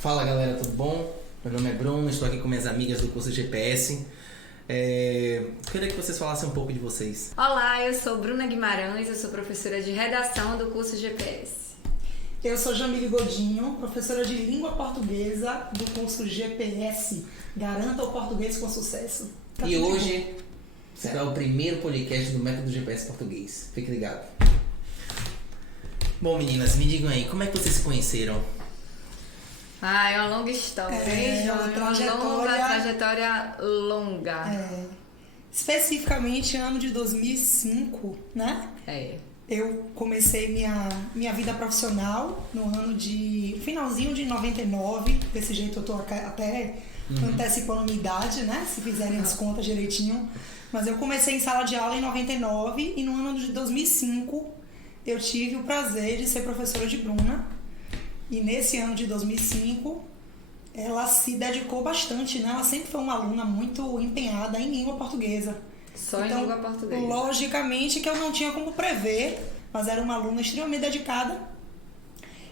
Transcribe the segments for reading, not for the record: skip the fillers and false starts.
Fala galera, tudo bom? Meu nome é Bruno, estou aqui com minhas amigas do curso GPS. Queria que vocês falassem um pouco de vocês. Olá, eu sou Bruna Guimarães, eu sou professora de redação do curso GPS. Eu sou Jamile Godinho, professora de língua portuguesa do curso GPS. Garanta o português com sucesso. E hoje será o primeiro podcast do método GPS português. Fique ligado. Bom, meninas, me digam aí, como é que vocês se conheceram? Ah, é uma longa história, hein, João? Uma trajetória longa. Especificamente ano de 2005, né? Eu comecei minha vida profissional no ano de finalzinho de 99. Desse jeito eu tô até antecipando minha idade, né? Se fizerem as contas direitinho. Mas eu comecei em sala de aula em 99 e no ano de 2005 eu tive o prazer de ser professora de Bruna. E nesse ano de 2005 ela se dedicou bastante, né? Ela sempre foi uma aluna muito empenhada em língua portuguesa. Só em língua portuguesa. Logicamente que eu não tinha como prever, mas era uma aluna extremamente dedicada.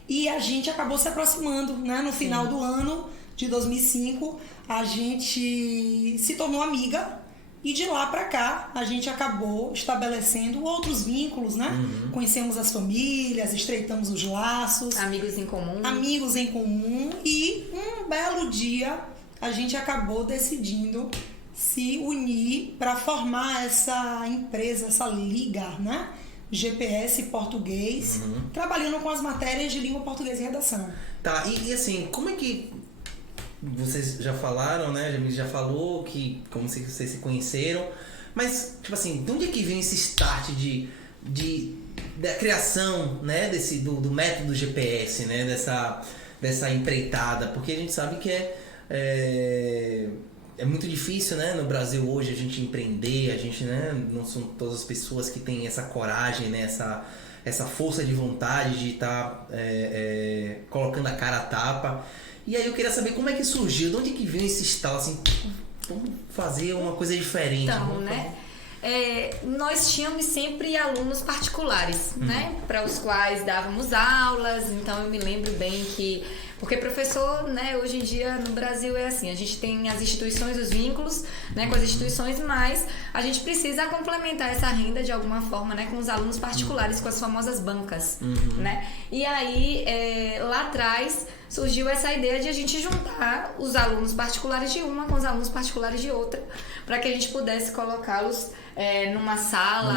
E a gente acabou se aproximando, né? No final do ano de 2005, a gente se tornou amiga. E de lá pra cá, a gente acabou estabelecendo outros vínculos, né? Conhecemos as famílias, estreitamos os laços. Amigos em comum. Amigos em comum. E um belo dia, a gente acabou decidindo se unir para formar essa empresa, essa liga, né? GPS português, trabalhando com as matérias de língua portuguesa e redação. Tá, e assim, como é que vocês já falaram, né? A Jamile já falou que como vocês se conheceram, mas tipo assim, de onde é que vem esse start da criação, né? Do método GPS, né? Dessa empreitada, porque a gente sabe que é muito difícil, né? No Brasil hoje a gente empreender, a gente, né? Não são todas as pessoas que têm essa coragem, né? Essa força de vontade de estar colocando a cara a tapa. E aí eu queria saber como é que surgiu, de onde que veio esse estalo, assim, vamos fazer uma coisa diferente. Então, né? Nós tínhamos sempre alunos particulares, né? Para os quais dávamos aulas, então eu me lembro bem que... Porque professor, né, hoje em dia no Brasil é assim, a gente tem as instituições, os vínculos, né, com as instituições, mas a gente precisa complementar essa renda de alguma forma, né, com os alunos particulares, com as famosas bancas, né? E aí, lá atrás, surgiu essa ideia de a gente juntar os alunos particulares de uma com os alunos particulares de outra, para que a gente pudesse colocá-los numa sala,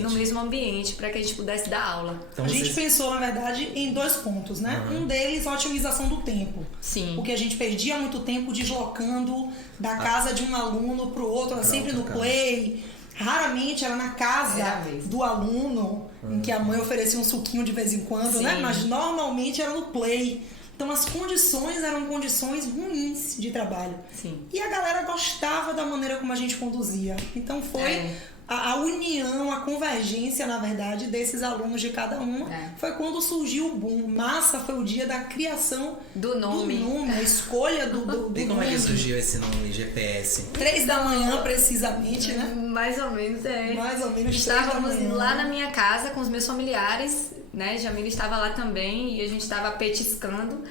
no mesmo ambiente, para que a gente pudesse dar aula. Então, a gente pensou, na verdade, em dois pontos, né? Um deles, a otimização do tempo. Sim. Porque a gente perdia muito tempo deslocando da casa de um aluno para o outro, sempre no play. Raramente era na casa do aluno, em que a mãe oferecia um suquinho de vez em quando, né? Mas normalmente era no play. Então as condições eram condições ruins de trabalho. Sim. E a galera gostava da maneira como a gente conduzia. Então foi a união, a convergência, na verdade, desses alunos de cada uma. Foi quando surgiu o boom. Massa foi o dia da criação do nome, a escolha do E como nome. é que surgiu esse nome, GPS? 3 da manhã, precisamente, né? Mais ou menos, Mais ou menos. Estávamos lá na minha casa com os meus familiares, né? Jamile estava lá também e a gente estava petiscando.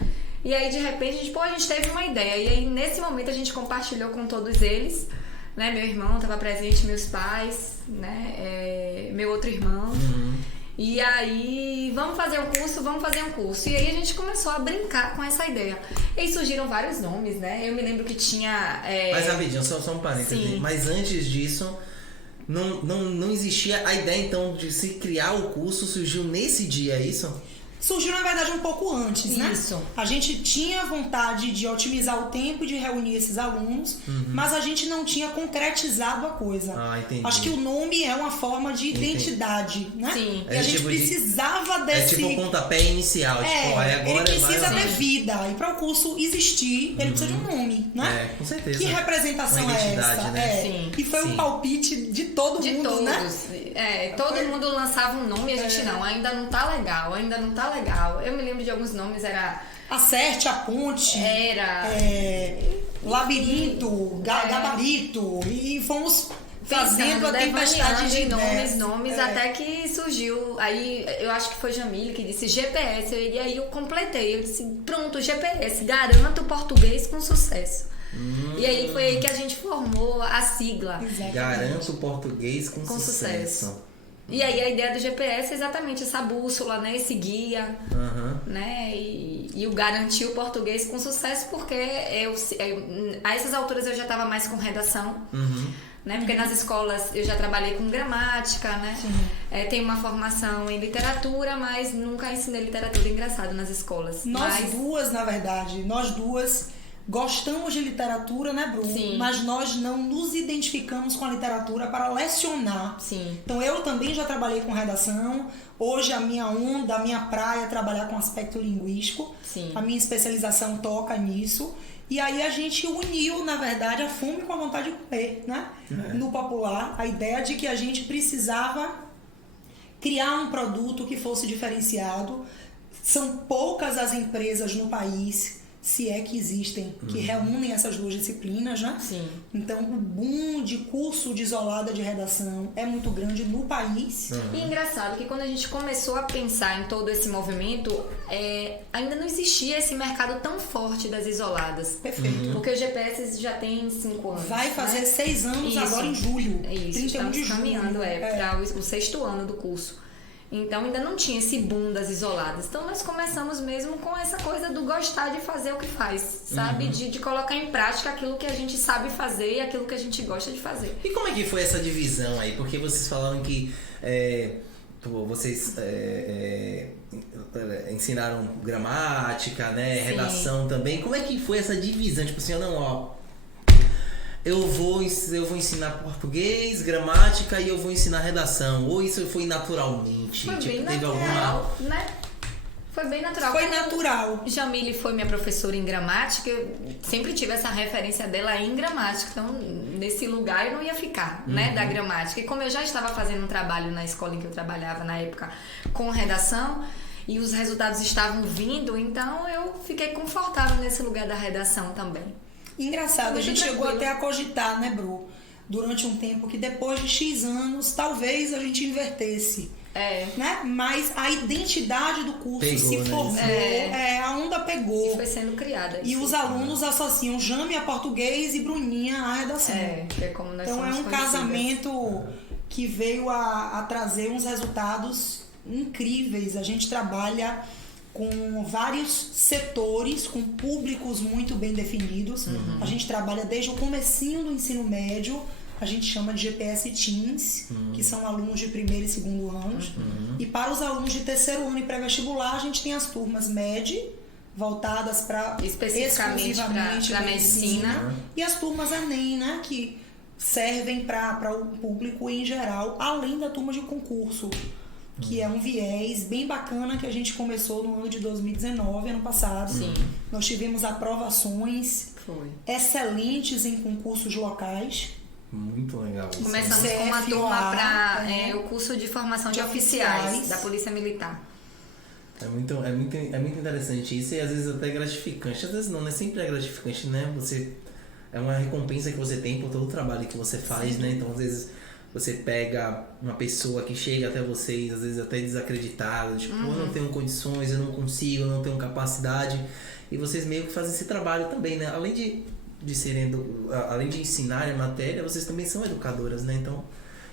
E aí, de repente, a gente teve uma ideia. E aí, nesse momento, a gente compartilhou com todos eles, né? Meu irmão estava presente, meus pais, né? Meu outro irmão. E aí, vamos fazer um curso. E aí, a gente começou a brincar com essa ideia. E aí, surgiram vários nomes, né? Eu me lembro que tinha... Mas, rapidinho, só um parênteses. Sim. Mas antes disso... Não existia a ideia, então, de se criar o curso, surgiu nesse dia, é isso? Surgiu, na verdade, um pouco antes, né? Isso. A gente tinha vontade de otimizar o tempo e de reunir esses alunos, mas a gente não tinha concretizado a coisa. Entendi. Acho que o nome é uma forma de identidade, né? Sim. E a gente precisava desse... É tipo o pontapé inicial, agora ele precisa vai ter vida. E para o curso existir, ele precisa de um nome, né? Com certeza. Que representação uma é identidade, essa? né? Sim. E foi um palpite de todo mundo, né? Todo mundo lançava um nome e a gente ainda não tá legal. Eu me lembro de alguns nomes, era... Acerte a ponte. Labirinto, gabarito. E fomos fazendo a tempestade de nomes, até que surgiu. Aí eu acho que foi Jamile que disse GPS, e aí eu completei. Eu disse, pronto, GPS, garanto português com sucesso. E aí foi aí que a gente formou a sigla. Exatamente. Garanto português com sucesso. E aí a ideia do GPS é exatamente essa bússola, né? Esse guia, né? E o garantir o português com sucesso, porque a essas alturas eu já estava mais com redação, né? Porque nas escolas eu já trabalhei com gramática, né? Tenho uma formação em literatura, mas nunca ensinei literatura, engraçado, nas escolas. Nós duas gostamos de literatura, né, Bru? Sim. Mas nós não nos identificamos com a literatura para lecionar. Sim. Então eu também já trabalhei com redação. Hoje a minha onda, a minha praia é trabalhar com aspecto linguístico. Sim. A minha especialização toca nisso. E aí a gente uniu, na verdade, a fome com a vontade de comer, né? No popular, a ideia de que a gente precisava criar um produto que fosse diferenciado. São poucas as empresas no país, se é que existem, que reúnem essas duas disciplinas, né? Sim. Então, o boom de curso de isolada de redação é muito grande no país. E é engraçado que quando a gente começou a pensar em todo esse movimento, ainda não existia esse mercado tão forte das isoladas. Perfeito. Porque o GPS já tem 5 anos. Vai fazer, né? 6 anos Isso. Agora em julho. É isso, 31 estamos de julho. caminhando para o 6º ano do curso. Então ainda não tinha esse boom das isoladas. Então nós começamos mesmo com essa coisa do gostar de fazer o que faz, sabe? De colocar em prática aquilo que a gente sabe fazer e aquilo que a gente gosta de fazer. E como é que foi essa divisão aí? Porque vocês falaram que vocês ensinaram gramática, né? Sim. Redação também. Como é que foi essa divisão? Tipo assim, eu vou ensinar português, gramática e eu vou ensinar redação. Ou isso foi naturalmente? Foi bem teve natural, né? Foi bem natural. Foi natural. Jamile foi minha professora em gramática, eu sempre tive essa referência dela em gramática, então nesse lugar eu não ia ficar, né, da gramática. E como eu já estava fazendo um trabalho na escola em que eu trabalhava na época com redação, e os resultados estavam vindo, então eu fiquei confortável nesse lugar da redação também. Engraçado, a gente chegou até a cogitar, né, Bru? Durante um tempo que depois de X anos, talvez a gente invertesse. Né? Mas a identidade do curso se formou, a onda pegou. E foi sendo criada. E os alunos associam Jame a português e Bruninha a redação. Que é como nós então somos um casamento que veio a trazer uns resultados incríveis. A gente trabalha com vários setores, com públicos muito bem definidos. A gente trabalha desde o comecinho do ensino médio, a gente chama de GPS Teens, que são alunos de 1º e 2º anos. E para os alunos de 3º ano e pré-vestibular, a gente tem as turmas MED, voltadas para especificamente para medicina, e as turmas ENEM, né, que servem para o público em geral, além da turma de concurso, que é um viés bem bacana que a gente começou no ano de 2019, ano passado. Sim. Nós tivemos aprovações excelentes em concursos locais. Muito legal. Começamos com uma turma para o curso de formação de oficiais da Polícia Militar. É muito interessante isso, e às vezes até gratificante. Às vezes não, né? Sempre é gratificante, né? É uma recompensa que você tem por todo o trabalho que você faz, né? Então às vezes você pega uma pessoa que chega até vocês, às vezes até desacreditada, tipo, eu não tenho condições, eu não consigo, eu não tenho capacidade. E vocês meio que fazem esse trabalho também, né? Além de ensinar a matéria, vocês também são educadoras, né? Então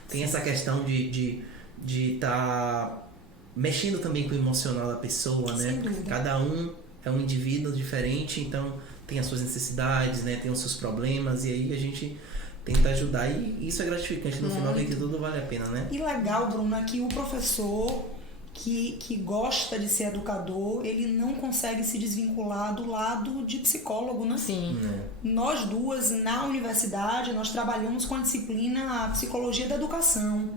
tem essa questão de estar mexendo também com o emocional da pessoa, né? Sem dúvida. Cada um é um indivíduo diferente, então tem as suas necessidades, né? Tem os seus problemas, e aí a gente tenta ajudar, e isso é gratificante no final, que tudo vale a pena, né? E legal, Bruna, que o professor que gosta de ser educador, ele não consegue se desvincular do lado de psicólogo, né? Sim. Nós duas, na universidade, nós trabalhamos com a disciplina Psicologia da Educação.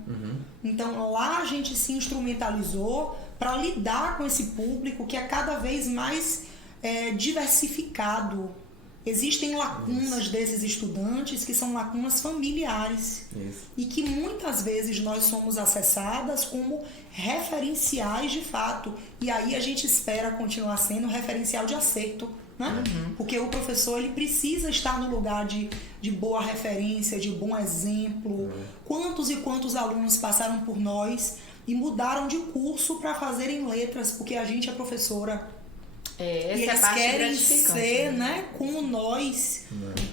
Então, lá a gente se instrumentalizou para lidar com esse público que é cada vez mais diversificado. Existem lacunas desses estudantes que são lacunas familiares. E que muitas vezes nós somos acessadas como referenciais de fato. E aí a gente espera continuar sendo referencial de acerto, né? Porque o professor ele precisa estar no lugar de boa referência, de bom exemplo. Quantos e quantos alunos passaram por nós e mudaram de curso para fazerem letras, porque a gente é professora. E eles querem ser, né, como nós.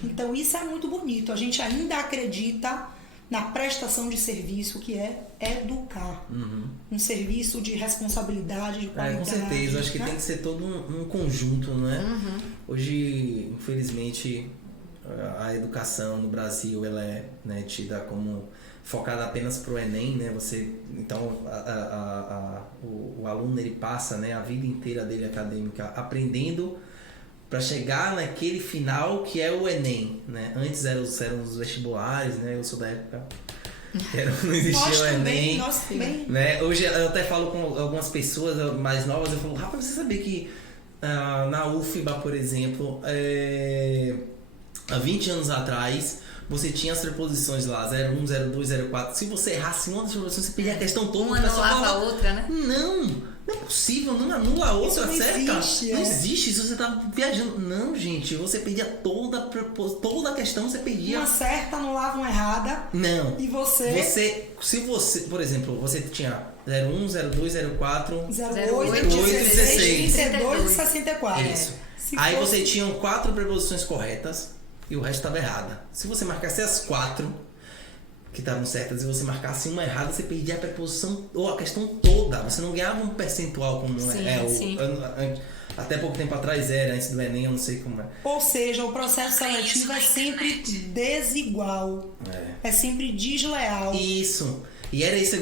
Então isso é muito bonito. A gente ainda acredita na prestação de serviço, que é educar. Um serviço de responsabilidade, de qualidade. Com certeza, acho que né? tem que ser todo um conjunto, né? Hoje, infelizmente, a educação no Brasil ela é, né, tida como focada apenas para o Enem, né? Então, o aluno ele passa, né, a vida inteira dele acadêmica aprendendo para chegar naquele final que é o Enem, né? Antes eram os vestibulares, né? Eu sou da época não existia o Enem. Nós também. Né? Hoje eu até falo com algumas pessoas mais novas, eu falo, rapaz, você sabia que na UFBA, por exemplo, há 20 anos atrás, você tinha as preposições lá, 01, 02, 04. Se você errasse uma das preposições, você perdia a questão toda. Uma anulava a outra, né? Não é possível, não anula a outra, certo? Não existe isso, você tá viajando. Não, gente, você perdia toda a questão, você perdia. Uma certa anulava uma errada. Não. E se você, por exemplo, você tinha 01, 02, 04, 08, 16, 32 e 64. Isso. Aí você tinha 4 preposições corretas e o resto estava errada. Se você marcasse as 4 que estavam certas e você marcasse uma errada, você perdia a preposição ou a questão toda. Você não ganhava um percentual como sim. Até pouco tempo atrás era, antes do Enem, eu não sei como é. Ou seja, o processo seletivo é sempre desigual. É sempre desleal. Isso. E era essa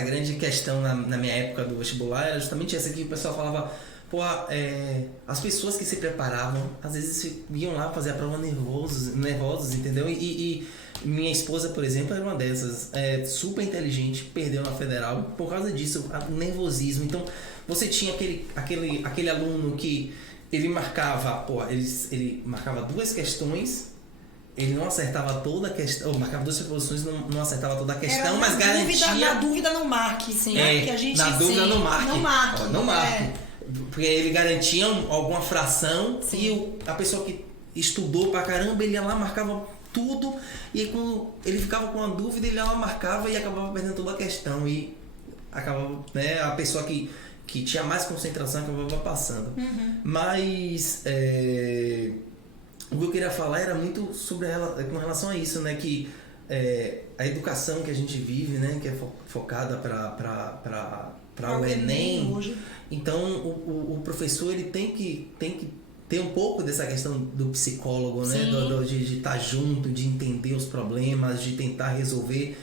grande questão na minha época do vestibular, era justamente essa que o pessoal falava, as pessoas que se preparavam, às vezes iam lá fazer a prova nervosos, entendeu? E minha esposa, por exemplo, era uma dessas, super inteligente, perdeu na federal por causa disso, o nervosismo. Então, você tinha aquele aluno que ele marcava, ele marcava 2 questões, ele não acertava toda a questão, ou marcava 2 preposições, não acertava toda a questão, mas garantia... Na dúvida não marque, sim. Que a gente, na dúvida não marque. Não marque. Porque ele garantia alguma fração e a pessoa que estudou pra caramba, ele ia lá, marcava tudo, e aí quando ele ficava com uma dúvida, ele ia lá, marcava e acabava perdendo toda a questão, e acabava, né, a pessoa que tinha mais concentração acabava passando. Mas o que eu queria falar era muito sobre ela, com relação a isso, né, que a educação que a gente vive, né, que é focada para o Enem hoje. Então o professor ele tem que ter um pouco dessa questão do psicólogo, né, de estar junto, de entender os problemas, de tentar resolver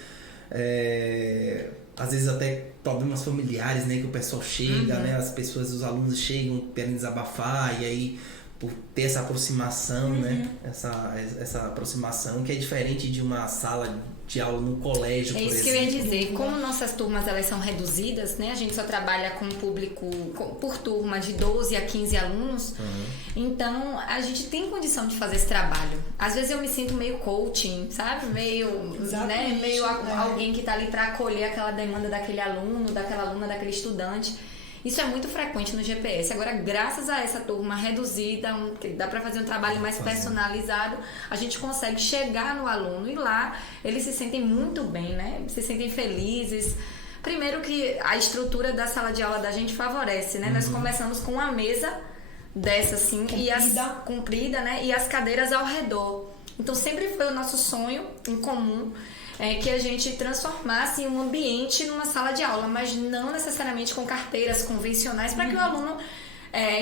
às vezes até problemas familiares, né, que o pessoal chega, né, os alunos chegam querendo desabafar, e aí por ter essa aproximação, né, essa aproximação que é diferente de uma sala de aula no colégio, por exemplo. É isso que eu ia dizer. Como nossas turmas elas são reduzidas, né? A gente só trabalha com público por turma de 12 a 15 alunos. Então, a gente tem condição de fazer esse trabalho. Às vezes eu me sinto meio coaching, sabe? Meio alguém que está ali para acolher aquela demanda daquele aluno, daquela aluna, daquele estudante. Isso é muito frequente no GPS. Agora, graças a essa turma reduzida, que dá para fazer um trabalho mais personalizado, a gente consegue chegar no aluno e lá eles se sentem muito bem, né? Se sentem felizes. Primeiro que a estrutura da sala de aula da gente favorece, né? Nós começamos com uma mesa dessa assim, comprida, né? E as cadeiras ao redor. Então, sempre foi o nosso sonho em comum que a gente transformasse um ambiente numa sala de aula, mas não necessariamente com carteiras convencionais, para que o aluno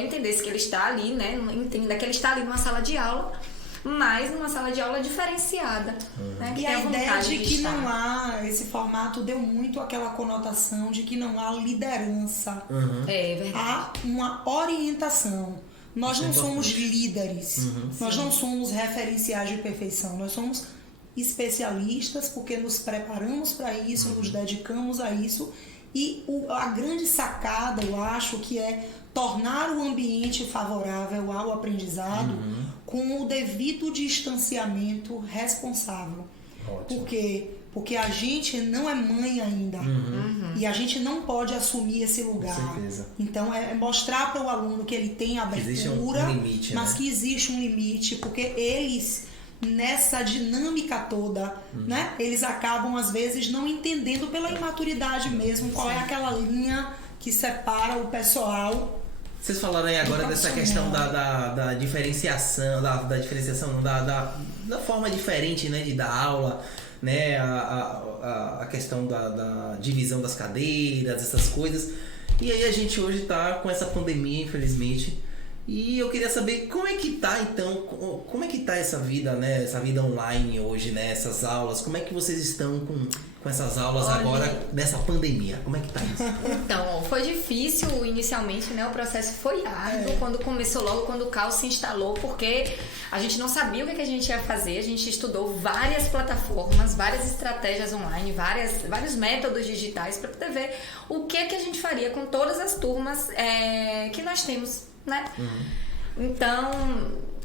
entendesse que ele está ali, né? Entenda que ele está ali numa sala de aula, mas numa sala de aula diferenciada. Né? E a ideia de que não há, esse formato deu muito aquela conotação de que não há liderança. É verdade. Há uma orientação. Nós não somos líderes, nós não somos referenciais de perfeição, nós somos especialistas porque nos preparamos para isso, nos dedicamos a isso, e a grande sacada, eu acho, que é tornar o ambiente favorável ao aprendizado com o devido distanciamento responsável. Ótimo. Por quê? Porque a gente não é mãe ainda. E a gente não pode assumir esse lugar. Com certeza. Então, é mostrar para o aluno que ele tem abertura, existe um limite, mas né? que existe um limite, porque eles, nessa dinâmica toda, né? Eles acabam, às vezes, não entendendo pela imaturidade mesmo qual é aquela linha que separa o pessoal. Vocês falaram aí agora dessa questão da diferenciação, da diferenciação, não, da forma diferente, né, de dar aula, né, a questão da divisão das cadeiras, essas coisas. E aí a gente hoje tá com essa pandemia, infelizmente. E eu queria saber como é que tá, então, como é que tá essa vida, né, essa vida online hoje, né, essas aulas, como é que vocês estão com essas aulas agora, nessa pandemia, como é que tá isso? Então, foi difícil inicialmente, né, o processo foi árduo, quando começou logo, quando o caos se instalou, porque a gente não sabia o que a gente ia fazer, a gente estudou várias plataformas, várias estratégias online, vários métodos digitais para poder ver o que a gente faria com todas as turmas que nós temos, né? Então,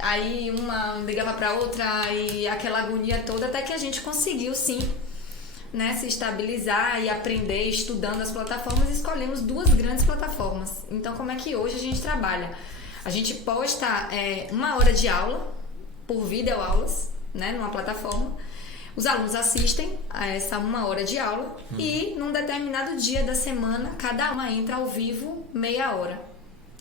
aí uma ligava para outra e aquela agonia toda, até que a gente conseguiu sim, né, se estabilizar e aprender estudando as plataformas. E escolhemos 2 grandes plataformas. Então, como é que hoje a gente trabalha? A gente posta 1 hora de aula por videoaulas, né, numa plataforma. Os alunos assistem a essa 1 hora de aula e num determinado dia da semana cada uma entra ao vivo meia hora.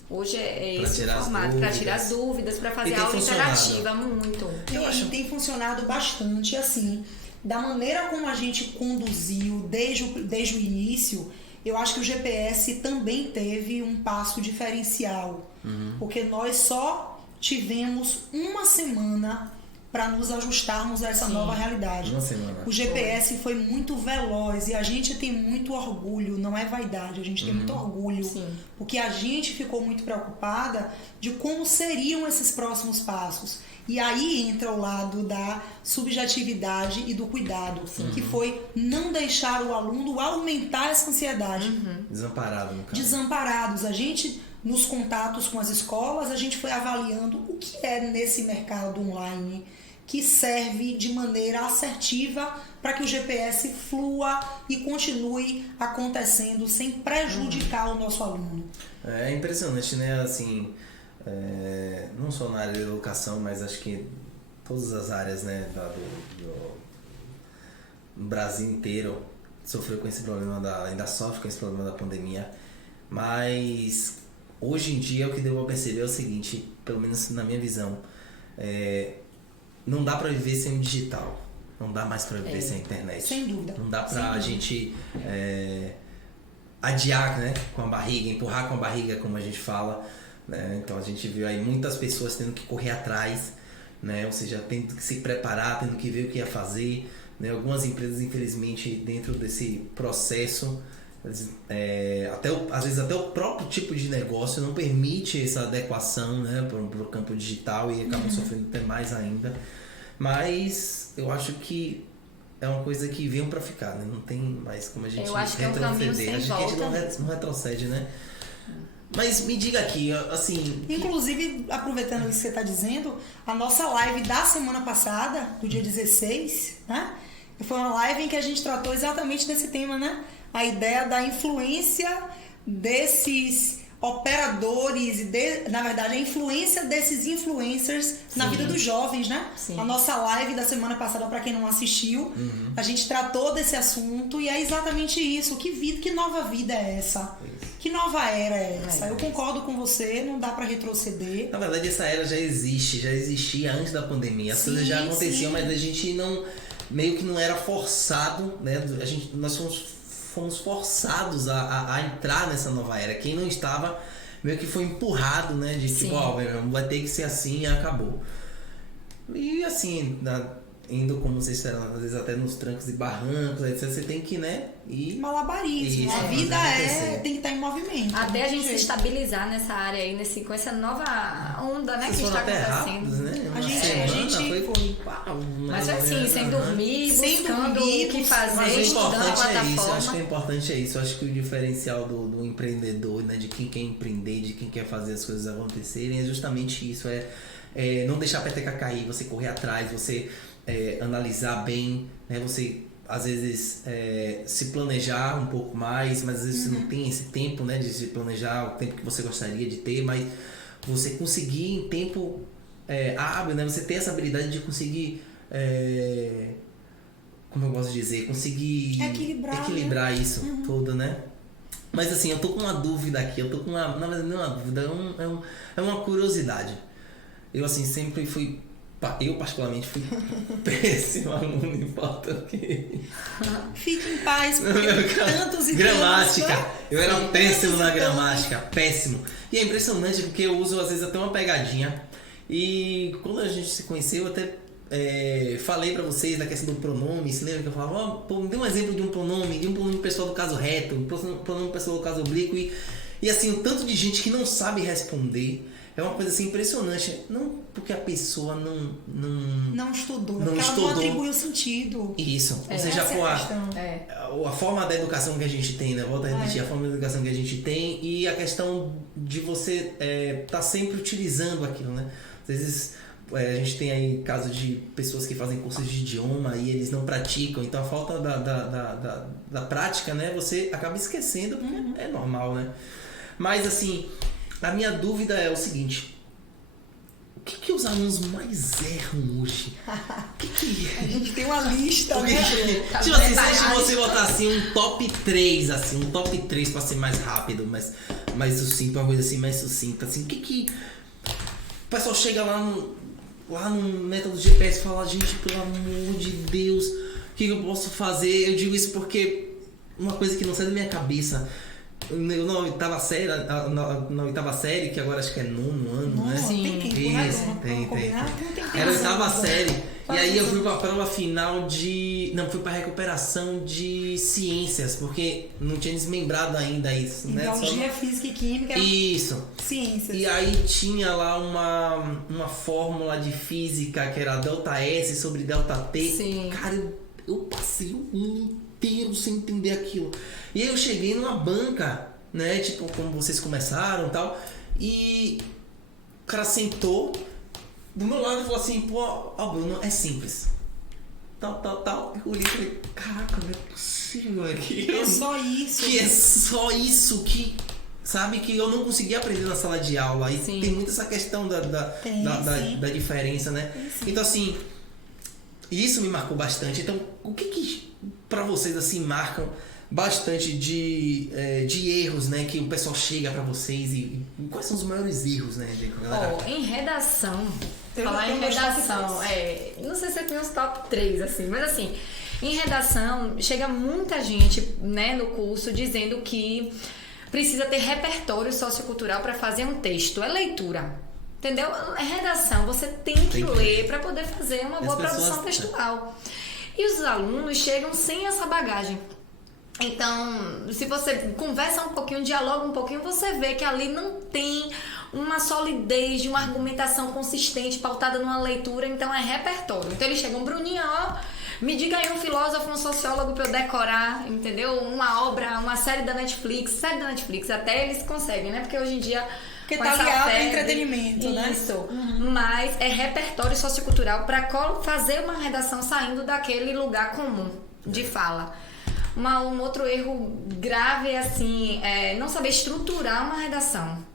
Hoje é esse o formato, para tirar as dúvidas, para fazer aula interativa, muito. E tem funcionado bastante, assim, da maneira como a gente conduziu desde o início. Eu acho que o GPS também teve um passo diferencial, porque nós só tivemos 1 semana para nos ajustarmos a essa nova realidade. 1 semana. O GPS foi muito veloz e a gente tem muito orgulho, não é vaidade, a gente tem muito orgulho, porque a gente ficou muito preocupada de como seriam esses próximos passos. E aí entra o lado da subjetividade e do cuidado, que foi não deixar o aluno aumentar essa ansiedade. Desamparado, no caso. Desamparados. A gente, nos contatos com as escolas, a gente foi avaliando o que é nesse mercado online que serve de maneira assertiva para que o GPS flua e continue acontecendo sem prejudicar o nosso aluno. É impressionante, né? Assim, não só na área da educação, mas acho que todas as áreas, né, do Brasil inteiro sofreu com esse problema, ainda sofre com esse problema da pandemia. Mas hoje em dia o que devo perceber é o seguinte, pelo menos na minha visão, não dá para viver sem o digital, não dá mais para viver sem a internet. Sem dúvida. Não dá para a gente adiar, né, com a barriga, empurrar com a barriga, como a gente fala, né? Então a gente viu aí muitas pessoas tendo que correr atrás, né? Ou seja, tendo que se preparar, tendo que ver o que ia fazer, né? Algumas empresas, infelizmente, dentro desse processo, às vezes até o próprio tipo de negócio não permite essa adequação, né, para o campo digital e acabam sofrendo até mais ainda. Mas eu acho que é uma coisa que veio para ficar, né? Não tem mais como a gente retroceder. A gente não retrocede, né? Mas me diga aqui, assim... Inclusive, aproveitando isso que você está dizendo, a nossa live da semana passada, do dia 16, né? Foi uma live em que a gente tratou exatamente desse tema, né? A ideia da influência desses operadores, na verdade, a influência desses influencers na vida dos jovens, né? Sim. A nossa live da semana passada, para quem não assistiu, a gente tratou desse assunto e é exatamente isso. Que nova vida é essa? Que nova era é essa? Eu concordo com você, não dá para retroceder. Na verdade, essa era já existia antes da pandemia. As coisas já aconteciam, mas a gente meio que não era forçado, né? Nós fomos forçados a entrar nessa nova era. Quem não estava, meio que foi empurrado, né? De tipo, vai ter que ser assim e acabou. E assim, indo como vocês disseram, às vezes até nos trancos e barrancos, etc, você tem que, né? Malabarismo. Isso, a vida tem que estar em movimento. Até a gente se estabilizar nessa área aí, com essa nova onda, né, que está acontecendo. Rápidos, né? A gente foi mas assim, sem dormir, buscando o que fazer, estudando a plataforma. Acho que o importante é isso. Acho que o diferencial do empreendedor, né, de quem quer empreender, de quem quer fazer as coisas acontecerem, é justamente isso. Não deixar a peteca cair, você correr atrás, você analisar bem, né, você às vezes, se planejar um pouco mais, mas às vezes você não tem esse tempo, né, de se planejar, o tempo que você gostaria de ter, mas você conseguir em tempo hábil, né, você ter essa habilidade de conseguir, como eu posso dizer, conseguir equilibrar isso tudo, né? Mas assim, eu tô com uma dúvida aqui, na verdade não é uma dúvida, é uma curiosidade. Eu assim, sempre fui, eu particularmente fui péssimo aluno em português. Fique em paz, porque tantos idiomas... Gramática, eu era péssimo na gramática, péssimo. E é impressionante porque eu uso às vezes até uma pegadinha. E quando a gente se conheceu, eu até falei pra vocês da questão do pronome. Se lembra que eu falava, me dê um exemplo de um pronome pessoal do caso reto, um pronome pessoal do caso oblíquo. E assim, o tanto de gente que não sabe responder é uma coisa assim impressionante. Não porque a pessoa não estudou, porque ela não atribuiu sentido. Isso, ou seja, a forma da educação que a gente tem, né? Volto a repetir, a forma da educação que a gente tem e a questão de você tá sempre utilizando aquilo, né? Às vezes a gente tem aí casos de pessoas que fazem cursos de idioma e eles não praticam, então a falta da prática, né? Você acaba esquecendo, é normal, né? Mas assim, a minha dúvida é o seguinte: o que os alunos mais erram hoje? A gente tem uma lista, né? Tipo assim, se você botar assim um top 3, assim, um top 3 pra ser mais rápido, mais sucinto, uma coisa assim, mais sucinta, assim, o que o pessoal chega lá no método GPS e fala, gente, pelo amor de Deus, o que eu posso fazer? Eu digo isso porque uma coisa que não sai da minha cabeça. Eu na oitava série, que agora acho que é nono ano, né? Sim. Tem. Era a oitava série. E aí eu fui pra prova final fui pra recuperação de ciências, porque não tinha desmembrado ainda isso, né? Biologia, física e química. Isso. Ciências. E aí tinha lá uma fórmula de física que era delta S sobre delta T. Sim. Cara, eu passei o ano inteiro sem entender aquilo. E aí eu cheguei numa banca, né? Tipo, como vocês começaram e tal. E o cara sentou do meu lado e falou assim, Bruno, é simples. Tal. Eu olhei e falei, caraca, não é possível aqui. É só isso. Que é só isso que... Sabe, que eu não consegui aprender na sala de aula. E tem muito essa questão da diferença, né? Então, assim, isso me marcou bastante. Então, o que pra vocês, assim, marcam bastante de erros, né? Que o pessoal chega pra vocês e quais são os maiores erros, né, galera? Em redação, falar em redação, não sei se eu tenho uns top 3, assim, mas assim, em redação, chega muita gente, né, no curso dizendo que precisa ter repertório sociocultural para fazer um texto. É leitura. Entendeu? É redação. Você tem que ler para poder fazer uma boa produção textual. E os alunos chegam sem essa bagagem. Então, se você conversa um pouquinho, dialoga um pouquinho, você vê que ali não tem uma solidez de uma argumentação consistente, pautada numa leitura. Então, é repertório. Então, eles chegam, Bruninha, me diga aí um filósofo, um sociólogo pra eu decorar, entendeu? Uma obra, uma série da Netflix. Até eles conseguem, né? Porque hoje em dia... Porque tá ligado ao entretenimento, né? Isso. Mas é repertório sociocultural pra fazer uma redação saindo daquele lugar comum de fala. Um outro erro grave é assim, não saber estruturar uma redação.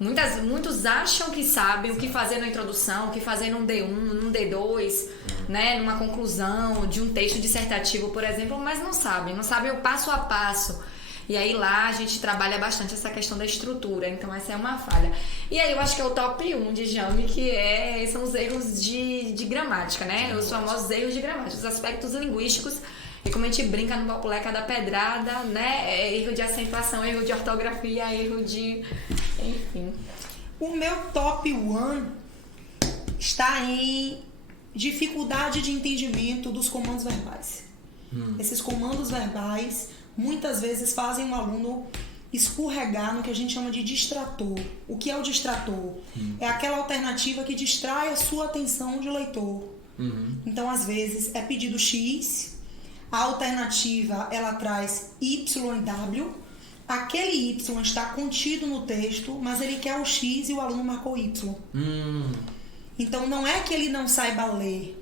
Muitos acham que sabem o que fazer na introdução, o que fazer num D1, num D2, né, numa conclusão de um texto dissertativo, por exemplo, mas não sabem o passo a passo. E aí lá a gente trabalha bastante essa questão da estrutura, então essa é uma falha. E aí eu acho que é o top 1 de Jame, que são os erros de gramática, né? Os famosos erros de gramática, os aspectos linguísticos. E como a gente brinca no popular, cada pedrada, né? Erro de acentuação, erro de ortografia, erro de... Enfim. O meu top 1 está em dificuldade de entendimento dos comandos verbais. Esses comandos verbais, muitas vezes, fazem um aluno escorregar no que a gente chama de distrator. O que é o distrator? É aquela alternativa que distrai a sua atenção de leitor. Então, às vezes, é pedido X... A alternativa, ela traz Y e W. Aquele Y está contido no texto, mas ele quer o X e o aluno marcou Y. Então, não é que ele não saiba ler.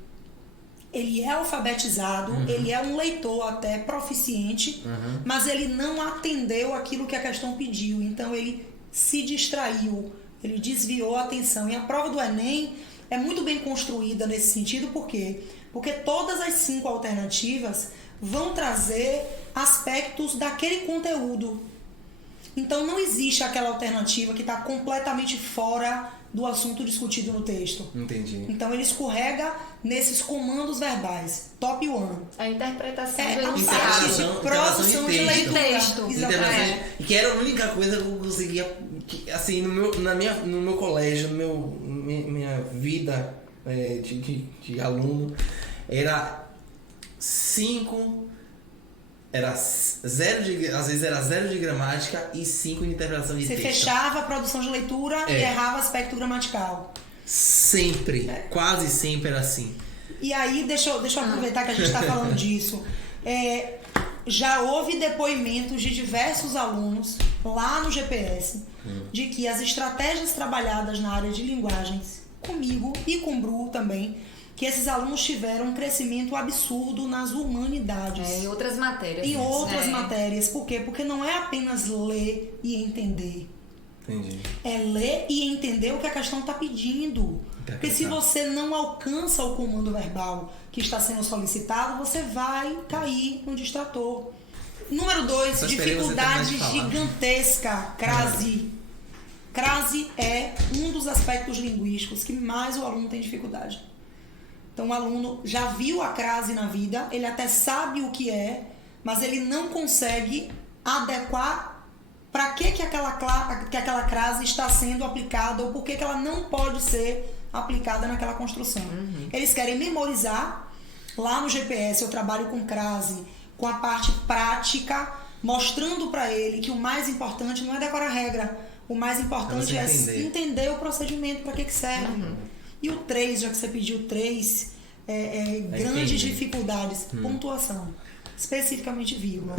Ele é alfabetizado, ele é um leitor até proficiente, mas ele não atendeu aquilo que a questão pediu. Então ele se distraiu, ele desviou a atenção. E a prova do Enem é muito bem construída nesse sentido, por quê? Porque todas as 5 alternativas vão trazer aspectos daquele conteúdo. Então não existe aquela alternativa que está completamente fora do assunto discutido no texto. Entendi. Então ele escorrega nesses comandos verbais. Top 1. A interpretação É do a enunciado. parte de produção de leitura. Exatamente. E que era a única coisa que eu conseguia, assim, no meu colégio, minha vida de aluno, era 5... às vezes era 0 de gramática e 5 de interpretação de texto. Você fechava a produção de leitura e errava o aspecto gramatical. Sempre, quase sempre era assim. E aí, deixa eu aproveitar que a gente está falando disso. Já houve depoimentos de diversos alunos lá no GPS de que as estratégias trabalhadas na área de linguagens, comigo e com o Bru também, que esses alunos tiveram um crescimento absurdo nas humanidades. Em outras matérias. Em outras matérias. Por quê? Porque não é apenas ler e entender. Entendi. É ler e entender o que a questão está pedindo. Porque se você não alcança o comando verbal que está sendo solicitado, você vai cair no distrator. Número 2, dificuldade gigantesca. Crase. Crase é um dos aspectos linguísticos que mais o aluno tem dificuldade. Então o aluno já viu a crase na vida, ele até sabe o que é, mas ele não consegue adequar para que aquela crase está sendo aplicada ou por que ela não pode ser aplicada naquela construção. Eles querem memorizar. Lá no GPS eu trabalho com crase, com a parte prática, mostrando para ele que o mais importante não é decorar a regra, o mais importante é entender o procedimento, para que serve. E o 3, já que você pediu 3, grandes dificuldades, pontuação, especificamente vírgula,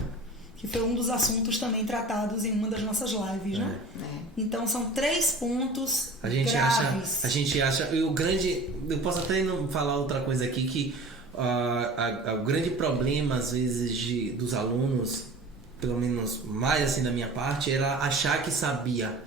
que foi um dos assuntos também tratados em uma das nossas lives, né? Então são 3 pontos graves. A gente acha, eu posso até não falar outra coisa aqui, que o grande problema às vezes dos alunos, pelo menos mais assim da minha parte, era achar que sabia.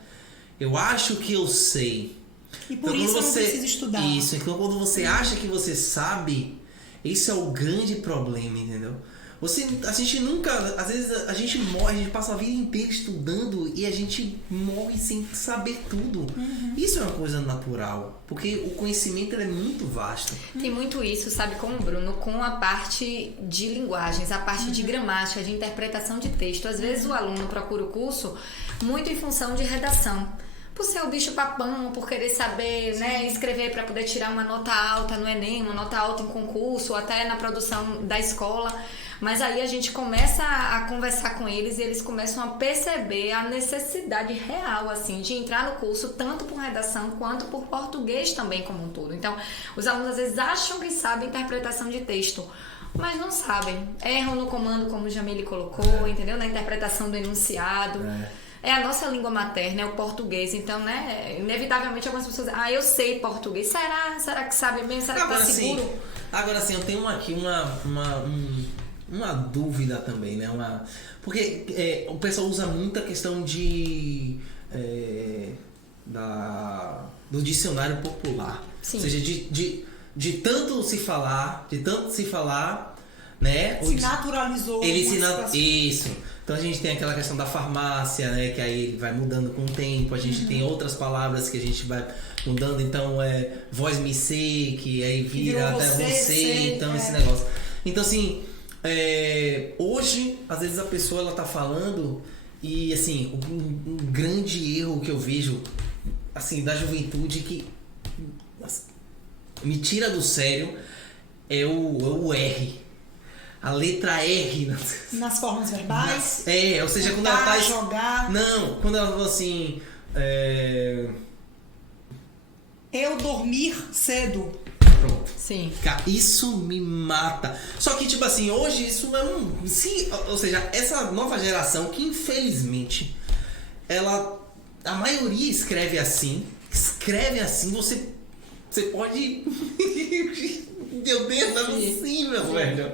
Eu acho que eu sei. E por isso eu não preciso estudar. Isso, então quando você acha que você sabe, esse é o grande problema, entendeu? A gente nunca, às vezes a gente morre, a gente passa a vida inteira estudando e a gente morre sem saber tudo. Isso é uma coisa natural, porque o conhecimento é muito vasto. Tem muito isso, sabe, com o Bruno, com a parte de linguagens, a parte de gramática, de interpretação de texto. Às vezes o aluno procura o curso muito em função de redação. Por ser o bicho papão, por querer saber, né, escrever para poder tirar uma nota alta no Enem, uma nota alta em concurso, ou até na produção da escola. Mas aí a gente começa a conversar com eles e eles começam a perceber a necessidade real, assim, de entrar no curso, tanto por redação quanto por português também como um todo. Então, os alunos às vezes acham que sabem interpretação de texto, mas não sabem. Erram no comando, como o Jamile colocou, entendeu? Na interpretação do enunciado. É a nossa língua materna, é o português. Então, né, inevitavelmente algumas pessoas dizem, eu sei português. Será que sabe bem? Será que tá seguro? Agora sim, eu tenho aqui uma dúvida também, né? Porque o pessoal usa muito a questão do dicionário popular. Sim. Ou seja, de tanto se falar, né? Se naturalizou. Isso. Então a gente tem aquela questão da farmácia, né? Que aí ele vai mudando com o tempo. A gente tem outras palavras que a gente vai mudando. Então voz me sei, que aí vira até você. Então esse negócio. Então assim, hoje, às vezes a pessoa ela tá falando e assim, um grande erro que eu vejo assim, da juventude que me tira do sério é o R. A letra R nas formas verbais. Ou seja, quando ela tá jogar. Não, quando ela fala assim, eu dormir cedo. Pronto. Sim. Isso me mata. Só que, tipo assim, hoje isso é ou seja, essa nova geração que infelizmente a maioria escreve assim, você Você pode... Meu Deus, não é possível, velho.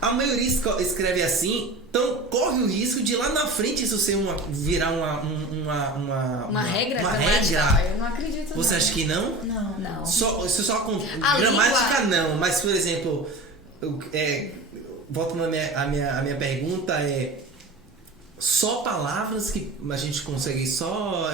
A maioria escreve assim, então corre o risco de lá na frente isso ser virar uma regra? Uma regra. Eu não acredito. Você acha que não? Não. Só com gramática não, mas por exemplo, volto a minha pergunta só palavras que a gente consegue só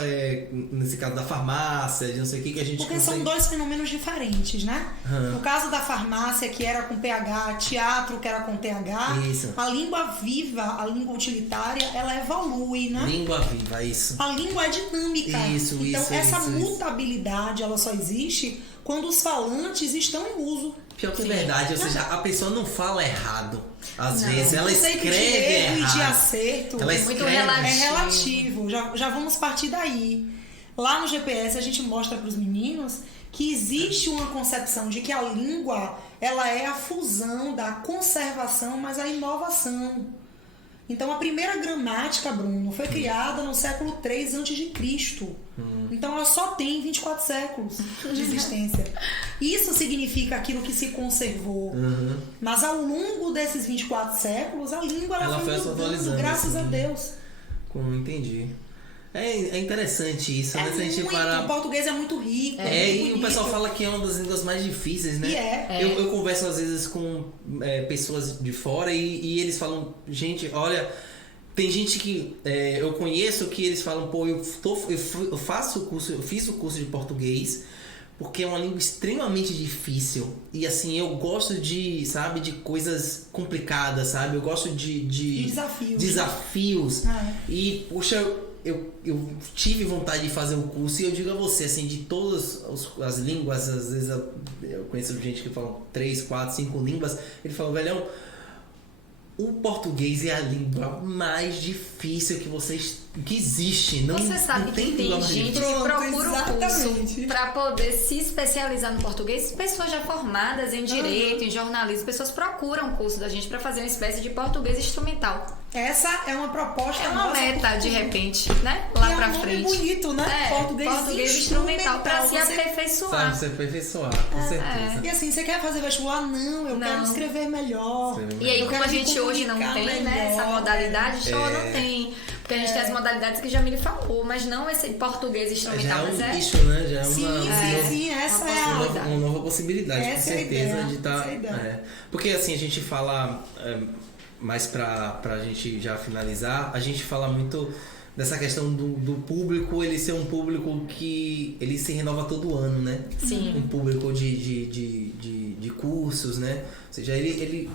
nesse caso da farmácia, de não sei o que a gente porque consegue... são dois fenômenos diferentes, né? No caso da farmácia, que era com PH, teatro, que era com TH, isso. A língua viva, a língua utilitária, ela evolui, né? Língua viva, isso. A língua é dinâmica. Então, essa mutabilidade, ela só existe quando os falantes estão em uso. Pior que verdade, ou seja, a pessoa não fala errado. Às vezes ela escreve erro errado. E de acerto ela muito escreve. É relativo. Já vamos partir daí. Lá no GPS a gente mostra para os meninos que existe uma concepção de que a língua ela é a fusão da conservação mais a inovação. Então a primeira gramática, Bruno, foi criada no século III a.C. Então ela só tem 24 séculos de existência. Isso significa aquilo que se conservou. Mas ao longo desses 24 séculos, a língua ela foi mudando, graças a Deus. Entendi. É interessante isso, né? O português é muito rico. E o pessoal fala que é uma das línguas mais difíceis, né? Eu converso às vezes com pessoas de fora e eles falam, gente, olha, tem gente que eu conheço que eles falam, pô, eu fiz o curso de português porque é uma língua extremamente difícil e assim, eu gosto de coisas complicadas, sabe? Eu gosto de desafios. E, poxa, eu tive vontade de fazer o curso e eu digo a você, assim, de todas as línguas, às vezes eu conheço gente que fala 3, 4, 5 línguas, ele fala, velhão, o português é a língua mais difícil que existe. Você sabe que tem gente que procura o curso para poder se especializar no português. Pessoas já formadas em direito, em jornalismo, pessoas procuram o curso da gente para fazer uma espécie de português instrumental. Essa é uma proposta. É uma meta, de repente, né? Lá pra frente. É bonito, né? Português instrumental para se aperfeiçoar. Sabe, se aperfeiçoar, com certeza. E assim, você quer fazer vestibular? Não, eu quero escrever melhor. E aí, como a gente hoje não tem, né, essa modalidade, só não tem. Porque a gente tem as modalidades que a Jamile falou, mas não esse português instrumental. Já é um nicho, né? Já é sim, essa é uma nova possibilidade, com certeza, de estar. Porque assim, a gente fala, mais pra gente já finalizar, a gente fala muito dessa questão do público, ele ser um público que ele se renova todo ano, né? Sim. Um público de cursos, né? Ou seja, ele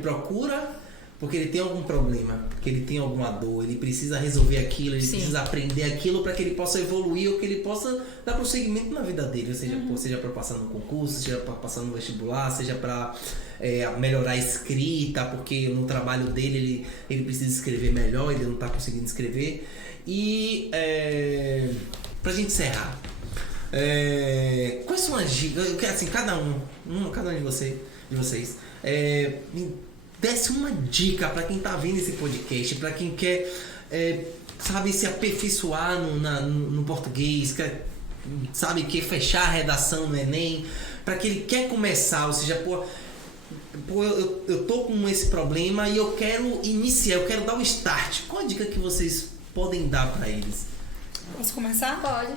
procura porque ele tem algum problema, porque ele tem alguma dor, ele precisa resolver aquilo, ele precisa aprender aquilo para que ele possa evoluir ou que ele possa dar prosseguimento na vida dele, ou seja para passar no concurso, seja para passar no vestibular, seja para melhorar a escrita, porque no trabalho dele ele precisa escrever melhor, ele não está conseguindo escrever. E pra gente encerrar, quais são as dicas? Eu quero assim, cada um de vocês desse uma dica para quem tá vendo esse podcast, para quem quer se aperfeiçoar no português, quer fechar a redação no Enem, para que ele quer começar, ou seja, eu tô com esse problema e eu quero iniciar, eu quero dar o start. Qual a dica que vocês podem dar para eles? Posso começar? Pode.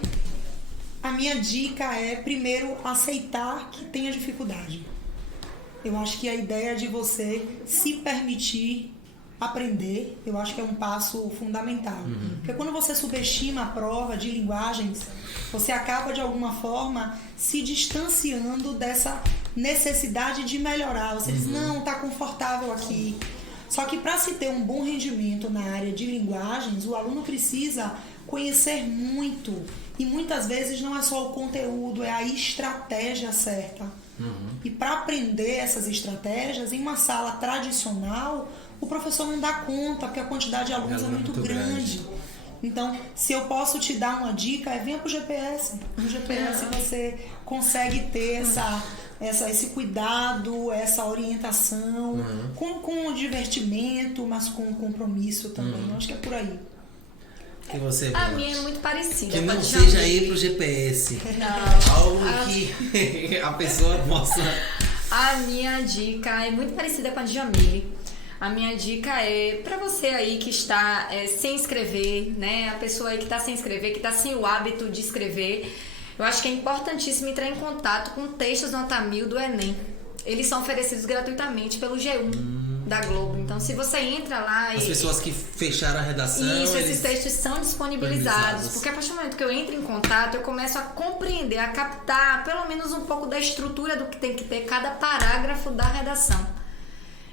A minha dica é, primeiro, aceitar que tenha dificuldade. Eu acho que a ideia de você se permitir aprender, eu acho que é um passo fundamental. Porque quando você subestima a prova de linguagens, você acaba, de alguma forma, se distanciando dessa necessidade de melhorar. Você diz, não, tá confortável aqui. Só que para se ter um bom rendimento na área de linguagens, o aluno precisa conhecer muito. E muitas vezes não é só o conteúdo, é a estratégia certa. E para aprender essas estratégias, em uma sala tradicional, o professor não dá conta, porque a quantidade de alunos é muito grande. Então, se eu posso te dar uma dica, venha pro GPS. No GPS você consegue ter esse cuidado, essa orientação, com divertimento, mas com compromisso também. Eu acho que é por aí. que você A minha é muito parecida. Que não seja ir pro GPS. Não. Algo que a pessoa possa... A minha dica é muito parecida com a de Jamile. A minha dica é para você aí que está sem escrever, né? A pessoa aí que está sem escrever, que está sem o hábito de escrever. Eu acho que é importantíssimo entrar em contato com textos nota 1000 do Enem. Eles são oferecidos gratuitamente pelo G1 da Globo. Então, se você entra lá As pessoas que fecharam a redação... Isso, esses textos são disponibilizados. Porque a partir do momento que eu entro em contato, eu começo a compreender, a captar pelo menos um pouco da estrutura do que tem que ter cada parágrafo da redação.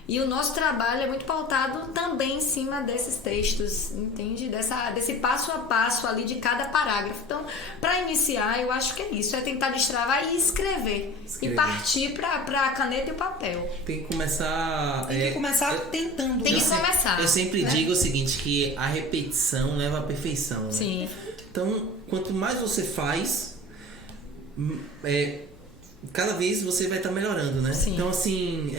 E o nosso trabalho é muito pautado também em cima desses textos, entende? Desse passo a passo ali de cada parágrafo. Então, para iniciar, eu acho que é isso. É tentar destravar e escrever. E partir para a caneta e o papel. Tem que começar... Tem que começar tentando. Tem que começar. Eu sempre digo o seguinte, que a repetição leva à perfeição. Né? Sim. Então, quanto mais você faz... cada vez você vai estar melhorando, né? Sim. Então, assim,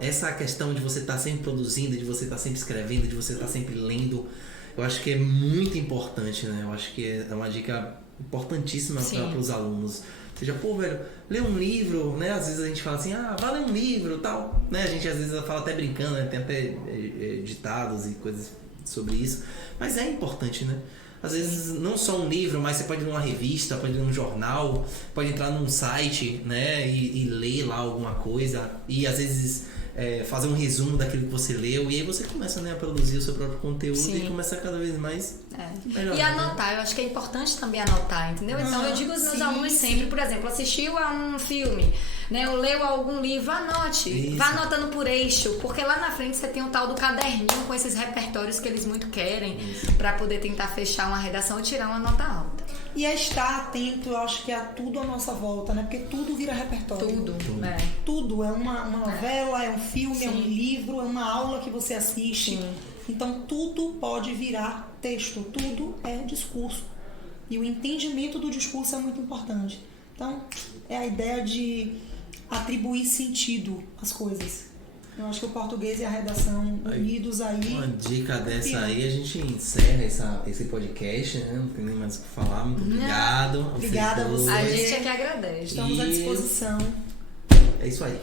essa questão de você estar sempre produzindo, de você estar sempre escrevendo, de você estar sempre lendo, eu acho que é muito importante, né? Eu acho que é uma dica importantíssima para os alunos. Ou seja, pô, velho, lê um livro, né? Às vezes a gente fala assim, vai ler um livro, tal, né? A gente às vezes fala até brincando, né? Tem até ditados e coisas sobre isso. Mas é importante, né? Às vezes não só um livro, mas você pode ir numa revista, pode ir num jornal, pode entrar num site, né, e ler lá alguma coisa e às vezes fazer um resumo daquilo que você leu e aí você começa, né, a produzir o seu próprio conteúdo. Sim. E começa cada vez mais melhor. E anotar, né? Eu acho que é importante também anotar, entendeu? Então eu digo aos meus alunos sempre, por exemplo, assistiu a um filme, né, ou leu algum livro, anote. Isso. Vá anotando por eixo, porque lá na frente você tem o tal do caderninho com esses repertórios que eles muito querem para poder tentar fechar uma redação ou tirar uma nota alta. E estar atento, eu acho que a tudo à nossa volta, né? Porque tudo vira repertório. Tudo. Tudo. É uma novela, é um filme, Sim. É um livro, é uma aula que você assiste. Sim. Então tudo pode virar texto, tudo é discurso. E o entendimento do discurso é muito importante. Então, é a ideia de atribuir sentido às coisas. Eu acho que o português e a redação unidos aí... Uma dica dessa aí, a gente encerra esse podcast, né? Não tem nem mais o que falar. Muito obrigado. Obrigada a vocês. A gente é que agradece. Estamos à disposição. É isso aí.